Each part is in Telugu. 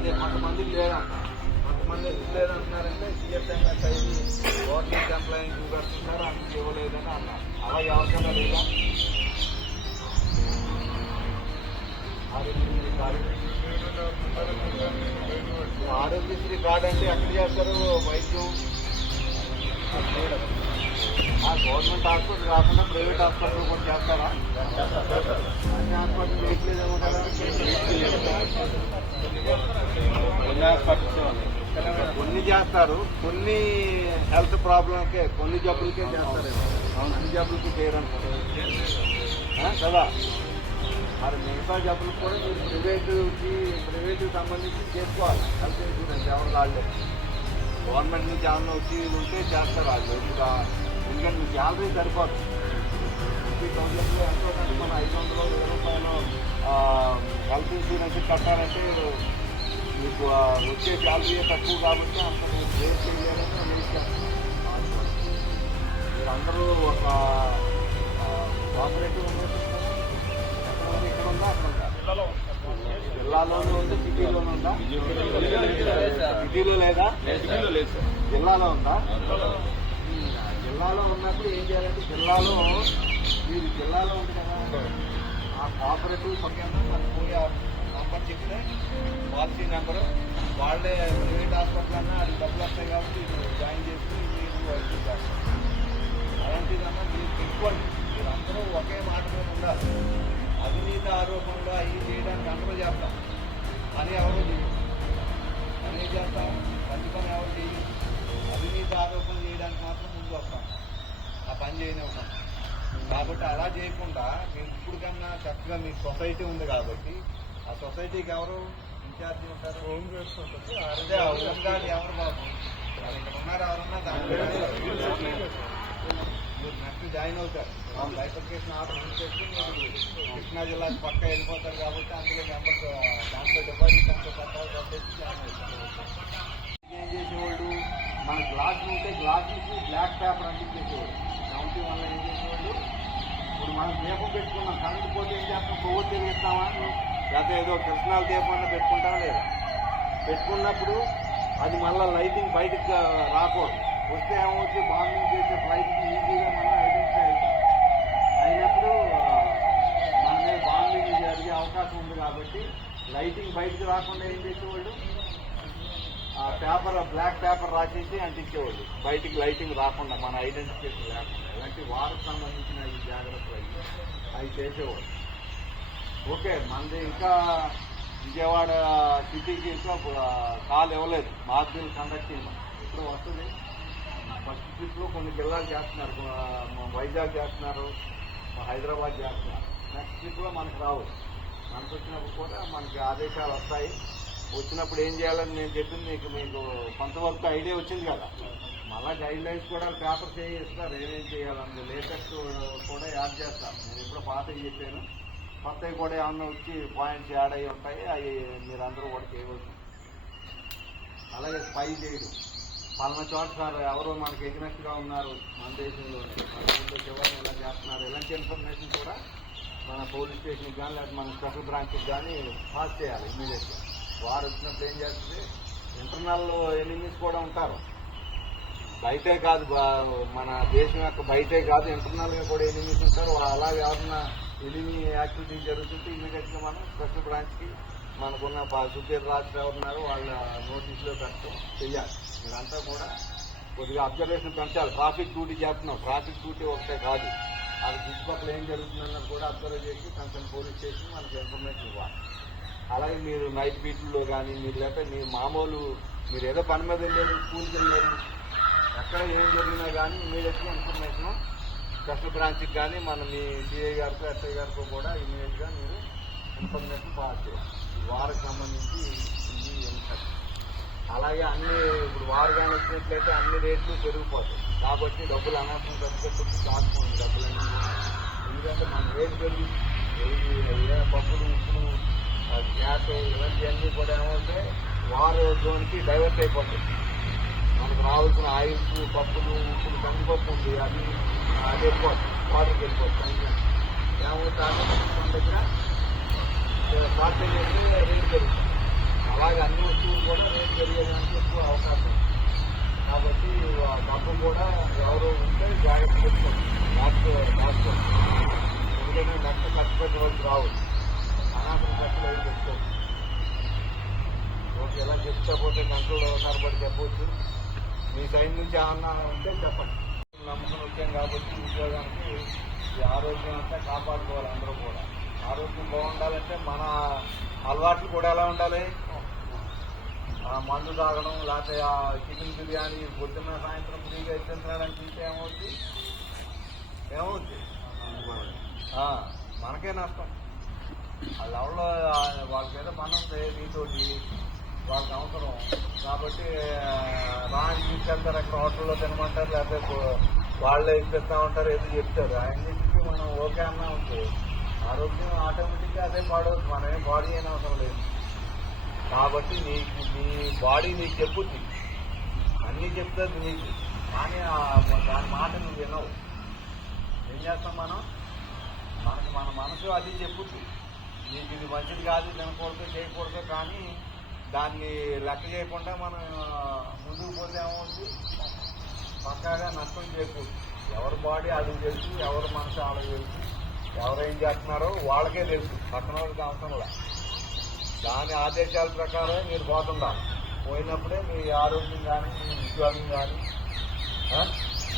అదే కొంతమందికి లేదంట. కొంతమంది లేదంటున్నారంటే సిఎస్ఎంఎస్ అయ్యి గవర్నమెంట్ ఎంప్లాయీని చూపెడుతున్నారు, అందుకు ఇవ్వలేదని అన్నారు. అలా ఎవరికైనా లేదా? ఆరోగ్యశ్రీ కార్డు అంటే ఎక్కడ చేస్తారు వైద్యం? గవర్నమెంట్ హాస్పిటల్ కాకుండా ప్రైవేట్ హాస్పిటల్ కూడా చేస్తారా? అన్ని హాస్పిటల్ చేయట్లేదేమో కదా. కొన్ని చేస్తారు, కొన్ని హెల్త్ ప్రాబ్లంకే, కొన్ని జబ్బులకే చేస్తారేమో, అన్ని జబ్బులకి చేయరంటారు కదా. మరి మిగతా జబ్బులకు కూడా మీరు ప్రైవేట్కి సంబంధించి చేసుకోవాలి హెల్త్ ఇన్సూరెన్స్. ఎవరు వాళ్ళు గవర్నమెంట్ నుంచి ఏమన్నా వచ్చి ఉంటే చేస్తారు వాళ్ళు. ఎందుకంటే మీ శాలరీ సరిపోదు. 50,000 ఎంతో కంటే మన 500 రూపాయలు హెల్త్ ఇన్సూరెన్స్ కట్టాలంటే మీకు వచ్చే శాలరీ తక్కువ కాబట్టి అంత మీరు వేస్ట్ చేయాలని వేస్తారు. మీరు అందరూ ఒక కోఆపరేటివ్ ఇక్కడ ఉందా అక్కడ ఉందా? జిల్లాలోనూ ఉంది, సిటీలోనూ ఉందా? సిటీలో లేదా? జిల్లాలో ఉందా? జిల్లాలో ఉన్నప్పుడు ఏం చేయాలంటే జిల్లాలో మీరు జిల్లాలో ఉంది కదా, ఆ కోఆపరేటివ్ పక్కన మనకు పోయి నంబర్ చెప్తే పాలసీ నెంబరు వాళ్ళే ప్రైవేట్ హాస్పిటల్ అన్నా అది డబ్బులు వస్తాయి కాబట్టి జాయిన్ చేసుకుని మీరు వైద్యం చేస్తారు. అలాంటిదన్నా మీరు పెట్టుకోండి. మీరు అందరూ ఒకే మాట మీద ఉండాలి. అవినీతి ఆరోపణలు అవి చేయడానికి అందరూ చేస్తాం, అని ఎవరు చేయరు. అని ఏం చేస్తాం? మంచి పని ఎవరు చేయరు. అవినీతి ఆరోపణలు చేయడానికి మాత్రం ముందు వస్తాం, ఆ పని చేయనివ్వడం. కాబట్టి అలా చేయకుండా మీరు ఇప్పుడు కన్నా చక్కగా మీ సొసైటీ ఉంది కాబట్టి ఆ సొసైటీకి ఎవరు ఇన్ఛార్జి ఉంటారు? హోమ్ గార్డ్స్ ఉంటుంది. అదే హోమ్ గార్డ్ ఎవరు బాబు? వాళ్ళు ఇక్కడ ఉన్నారు, ఎవరున్నా దాని మీరు నెక్స్ట్ జాయిన్ అవుతారు. బైఫర్కేషన్ ఆర్డర్ చేసి మీరు కృష్ణా జిల్లాకి పక్క వెళ్ళిపోతారు కాబట్టి అందులో మెంబర్స్ దాంట్లో డిపాజిట్ అంతా పట్టాలి కట్టేసి జాయిన్ అవుతారు. ఏం చేసేవాళ్ళు? మన గ్లాస్ ఉంటే గ్లాసుకి బ్లాక్ పేపర్ అంటించేసేవాళ్ళు. 71లో ఏం చేసేవాళ్ళు? ఇప్పుడు మనం దీపం పెట్టుకున్నాం, కరెంట్ పోతే ఏం చేస్తాం? కొవ్వొత్తి వెలిగిస్తామా? లేకపోతే ఏదో కృష్ణాల దీపం పెట్టుకుంటామా? లేదా? పెట్టుకున్నప్పుడు అది మళ్ళీ లైటింగ్ బయటకు రాకూడదు. వస్తే ఏమవుతుంది? బాంబింగ్ చేసే ఫ్లైట్కి ఈజీగా మనం ఐడెంటిఫై అయినప్పుడు మన మీద బాంబింగ్ జరిగే అవకాశం ఉంది కాబట్టి లైటింగ్ బయటకు రాకుండా ఏం చేసేవాళ్ళు? ఆ పేపర్ బ్లాక్ పేపర్ రాసేసి అంటించేవాళ్ళు, బయటికి లైటింగ్ రాకుండా, మన ఐడెంటిఫికేషన్ లేకుండా. ఇలాంటి వారికి సంబంధించిన ఈ జాగ్రత్తలు అవి చేసేవాళ్ళు. ఓకే, మనది ఇంకా విజయవాడ సిటీకి ఇంకా కాల్ ఇవ్వలేదు. మార్పులు కండక్ట్ చేయడం ఇప్పుడు వస్తుంది. ఫస్ట్ ట్రిప్లో కొన్ని జిల్లాలు చేస్తున్నారు, వైజాగ్ చేస్తున్నారు, హైదరాబాద్ చేస్తున్నారు. నెక్స్ట్ ట్రిప్లో మనకు రావచ్చు. మనకు వచ్చినప్పుడు కూడా మనకి ఆదేశాలు వస్తాయి. వచ్చినప్పుడు ఏం చేయాలని నేను చెప్పింది మీకు కొంతవరకు ఐడియా వచ్చింది కదా. మళ్ళా గైడ్ లైన్స్ కూడా పేపర్ చేయిస్తారు, ఏమేం చేయాలని. లేటెస్ట్ కూడా యాడ్ చేస్తారు. నేను ఇప్పుడు పాతవి చెప్పాను, కొత్తవి కూడా ఏమన్నా వచ్చి పాయింట్స్ యాడ్ అయ్యి ఉంటాయి, అవి మీరందరూ కూడా చేయవచ్చు. అలాగే స్పై చేయడం, పలానా చోట సార్ ఎవరో మనకి ఎగ్నెస్ట్గా ఉన్నారు మన దేశంలోనే, మన చివరిని ఇలా చేస్తున్నారు, ఇలాంటి ఇన్ఫర్మేషన్ కూడా మన పోలీస్ స్టేషన్కి కానీ లేకపోతే మన స్పెషల్ బ్రాంచ్కి కానీ పాస్ చేయాలి ఇమీడియట్గా. వారు వచ్చినప్పుడు ఏం చేస్తుంది? ఇంటర్నల్ ఎనిమీస్ కూడా ఉంటారు, బయటే కాదు, మన దేశం యొక్క బయటే కాదు, ఇంటర్నల్గా కూడా ఎనిమీస్ ఉంటారు. అలాగే ఎవరన్నా ఎనిమీ యాక్టివిటీస్ జరుగుతుంటే ఇమీడియట్గా మనం స్పెషల్ బ్రాంచ్కి మనకున్న సుపీరియర్ రాష్ట్రం ఎవరున్నారో వాళ్ళ నోటీసులో పెట్టడం చెయ్యాలి. మీరంతా కూడా కొద్దిగా అబ్జర్వేషన్ పెంచాలి. ట్రాఫిక్ డ్యూటీ చేస్తున్నాం, ట్రాఫిక్ డ్యూటీ ఒకటే కాదు, అది చుట్టుపక్కల ఏం జరుగుతుందన్నది కూడా అబ్జర్వ్ చేసి కన్సర్న్ పోలీస్ స్టేషన్ మనకి ఇన్ఫర్మేషన్ ఇవ్వాలి. అలాగే మీరు నైట్ బీట్లో కానీ మీరు లేకపోతే మీరు మామూలు మీరు ఏదో పని మీద వెళ్ళేది, స్కూల్కి వెళ్ళేది, ఎక్కడ ఏం జరిగినా కానీ ఇమీడియట్గా ఇన్ఫర్మేషన్ స్పెషల్ బ్రాంచ్కి కానీ మన మీ సిఐ గారితో ఎస్ఐ గారితో కూడా ఇమీడియట్గా మీరు ఇన్ఫర్మేషన్ పాస్ చేయాలి. వారికి సంబంధించి ఇది ఎంత. అలాగే అన్ని ఇప్పుడు వారు కానీ వచ్చినట్లయితే అన్ని రేట్లు పెరిగిపోతాయి కాబట్టి డబ్బులు అనవసరం ఖర్చు పెట్టి దాచుకోండి డబ్బులన్నీ. ఎందుకంటే మన రేటు పెరిగి పప్పులు, ఉప్పులు, గ్యాస్ ఇలాంటివన్నీ కూడా ఏమంటే వారు జోన్కి డైవర్ట్ అయిపోతాయి. మనకు రావాల్సిన ఆయిల్స్, పప్పులు, ఉప్పులు, కందిపప్పు అది వెళ్ళిపోతుంది, వాటర్కి వెళ్ళిపోతుంది. ఏమవుతుంది? మన దగ్గర షార్టేజ్ రేటు పెరుగుతుంది. అలాగే అన్ని చెప్పకపోతే గంటలు తరబడి చెప్పవచ్చు. మీ సైడ్ నుంచి ఏమన్నా ఉంటే చెప్పండి. నమ్మకం వచ్చాం కాబట్టి ఉద్యోగానికి ఈ ఆరోగ్యం అంతా కాపాడుకోవాలి. అందరూ కూడా ఆరోగ్యం బాగుండాలంటే మన అలవాట్లు కూడా ఎలా ఉండాలి? మందు తాగడం, లేకపోతే చికెన్ బిర్యానీ పొద్దున్న సాయంత్రం ఫ్రీగా ఇచ్చేస్తున్నాడని చూస్తే ఏమవుతుంది? మనకే నష్టం. వాళ్ళు ఎవరో వాళ్ళకి ఏదో పని ఉంది నీతోటి, వాళ్ళకి అవసరం కాబట్టి రాని తీసుకెళ్తారు. అక్కడ హోటల్లో తినమంటారు, లేకపోతే వాళ్ళే ఇప్పిస్తా ఉంటారు, ఏదో చెప్తారు. అన్నింటికి మనం ఓకే అన్నా ఉంటే ఆరోగ్యం ఆటోమేటిక్గా అదే పాడవుతుంది. మన బాడీ ఏం అవసరం లేదు. కాబట్టి నీకు నీ బాడీ నీకు చెప్పుద్ది, అన్నీ చెప్తుంది నీకు. కానీ దాని మాట నువ్వు వినవు. ఏం చేస్తాం మనం? మనకు మన మనసు అది చెప్పుద్ది, నీకు ఇది మంచిది కాదు, తినకూడదు, చేయకూడదు. కానీ దాన్ని లెక్క చేయకుండా మనం ముందుకు పోతే ఏమవుతుంది? పక్కాగా నష్టం చేయకూడదు. ఎవరి బాడీ వాళ్ళకి తెలుసు, ఎవరి మనసు వాళ్ళకి తెలుసు, ఎవరేం చేస్తున్నారో వాళ్ళకే తెలుసు, పక్కన వాళ్ళకి అవసరం లేదు. దాని ఆదేశాల ప్రకారం మీరు పోతుండాలి. పోయినప్పుడే మీ ఆరోగ్యం కానీ మీ ఉద్యోగం కానీ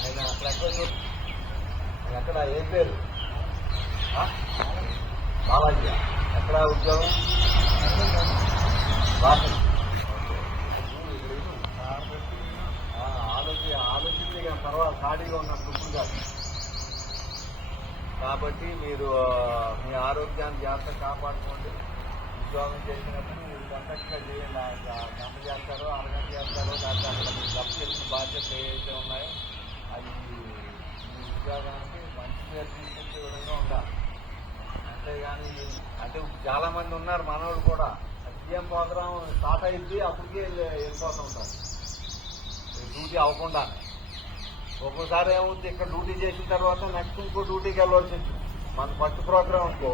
ఆయన అక్కడ ఎక్కడ ఏం పేరు? బాలాజీ. ఎక్కడ ఉద్యోగం? ఆలోచించి తర్వాత ఖాళీగా ఉన్నప్పుడు ఇప్పుడు కాదు. కాబట్టి మీరు మీ ఆరోగ్యాన్ని జాగ్రత్త కాపాడుకోండి. ఉద్యోగం చేసినప్పుడు మీరు కంటక్ట్గా చేయండి. గంట చేస్తారో అరగంట చేస్తారో, లేకపోతే అక్కడ మీరు తప్పు చేసిన బాధ్యతలు ఏవైతే ఉన్నాయో అది మీ ఉద్యోగానికి మంచి పేరు తీసుకొచ్చే విధంగా ఉండాలి. అంతేగాని అంటే చాలా మంది ఉన్నారు మనోళ్ళు కూడా సీఎం ప్రోగ్రాం స్టార్ట్ అయింది అప్పటికే వెళ్ళిపోతూ ఉంటారు డ్యూటీ అవ్వకుండా. ఒక్కోసారి ఏముంది, ఇక్కడ డ్యూటీ చేసిన తర్వాత నెక్స్ట్ ఇంకో డ్యూటీకి వెళ్ళవలసి వచ్చింది. మన ఫస్ట్ ప్రోగ్రామ్ అనుకో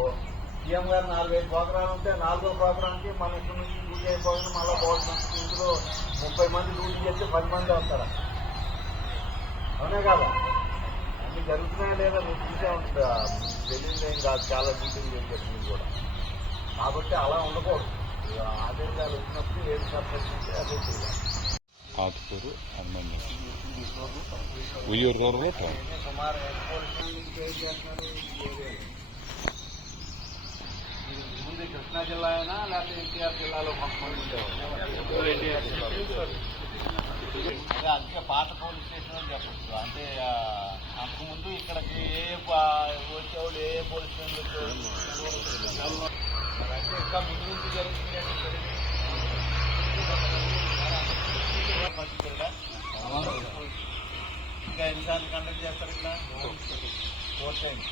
సీఎం గారు 4-5 ప్రోగ్రాలు ఉంటే 4వ ప్రోగ్రాంకి మన ఇక్కడ నుంచి డ్యూటీ అయిపోయింది, మళ్ళీ పోవాల్సి ఉంటుంది. ఇందులో 30 మంది డ్యూటీ చేస్తే 10 మంది వస్తారా? అవునే కదా? అన్ని జరుగుతున్నాయా లేదా మీరు చూసే ఉంటుంది. తెలియదు ఏం కాదు, చాలా డ్యూటీలు చేశారు మీరు కూడా. కాబట్టి అలా ఉండకూడదు. ఆదేశాలు వచ్చినప్పుడు ఏది సర్ప్రైజ్ ఉంటే అదే చేయాలి. ఆత్కూరు ఉయ్యూరు రోడ్లో సుమారు ముందు కృష్ణా జిల్లా అయినా లేకపోతే ఎన్టీఆర్ జిల్లాలో కొంతమంది ఉండేవాళ్ళు. అదే అందుకే పాత పోలీస్ స్టేషన్ అని చెప్పచ్చు. అంటే అంతకుముందు ఇక్కడికి వచ్చేవాళ్ళు ఏ పోలీస్ స్టేషన్ వచ్చేవాళ్ళు అంటే ఇంకా ముందు నుంచి జరుగుతుంది. ఇంకా ఎన్నిసార్లు కండక్ట్ చేస్తారు ఇక్కడ? 4 టైమ్స్.